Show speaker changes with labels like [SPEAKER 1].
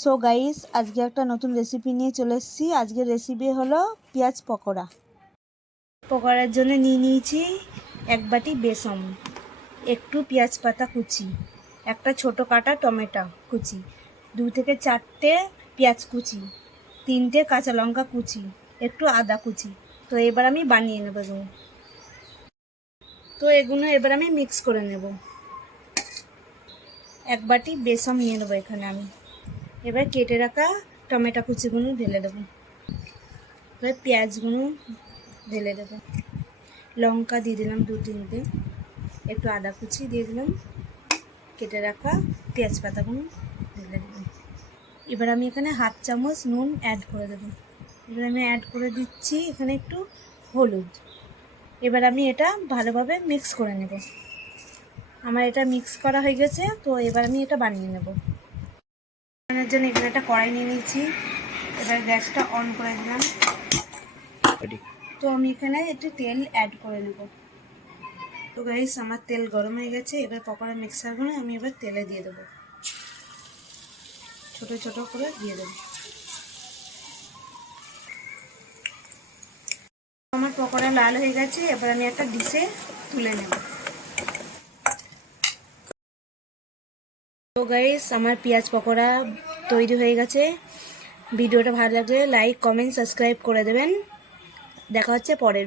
[SPEAKER 1] So guys আজকে একটা নতুন রেসিপি নিয়ে চলে এসেছি। আজকের রেসিপি হলো পেঁয়াজ পকোড়া। পকোড়ার জন্য নিয়ে নিয়েছি এক বাটি বেসন, একটু পেঁয়াজ পাতা কুচি, একটা ছোট কাটা টমেটো কুচি দু থেকে চারটে পেঁয়াজ কুচি, তিনটে কাঁচা লঙ্কা কুচি, একটু আদা কুচি। তো এবার আমি বানিয়ে নেব এগুলো। তো এগুলো এবার আমি মিক্স করে নেব। এক বাটি বেসন নিয়ে নেব এখানে আমি। এবার কেটে রাখা টমেটো কুচিগুলো ঢেলে দেবো। এবার পেঁয়াজগুলো ঢেলে দেবো। লঙ্কা দিয়ে দিলাম দু তিনটে। একটু আদা কুচি দিয়ে দিলাম। কেটে রাখা পেঁয়াজ পাতাগুলো ঢেলে দেবো। এবার আমি এখানে হাফ চামচ নুন অ্যাড করে দেবো। এবার আমি অ্যাড করে দিচ্ছি এখানে একটু হলুদ। এবার আমি এটা ভালোভাবে মিক্স করে নেব। আমার এটা মিক্স করা হয়ে গেছে, তো এবার আমি এটা বানিয়ে নেব। বানানোর জন্য এখানে একটা কড়াই নিয়ে নিয়েছি। এবার গ্যাসটা অন করে দিলাম। তো আমি এখানে একটু তেল অ্যাড করে নেব। তো গাইস আমার তেল গরম হয়ে গেছে। এবার পকোড়া মিক্সারগুলো আমি এবার তেলে দিয়ে দেবো। ছোট ছোট করে দিয়ে দেবো। আমার পকোড়া লাল হয়ে গেছে। এবার আমি একটা ডিশে তুলে নেব। তো গাইস আমার পেঁয়াজ পকোড়া তৈরি হয়ে গেছে। ভিডিওটা ভালো লাগলে লাইক কমেন্ট সাবস্ক্রাইব করে দেবেন। দেখা হচ্ছে পরের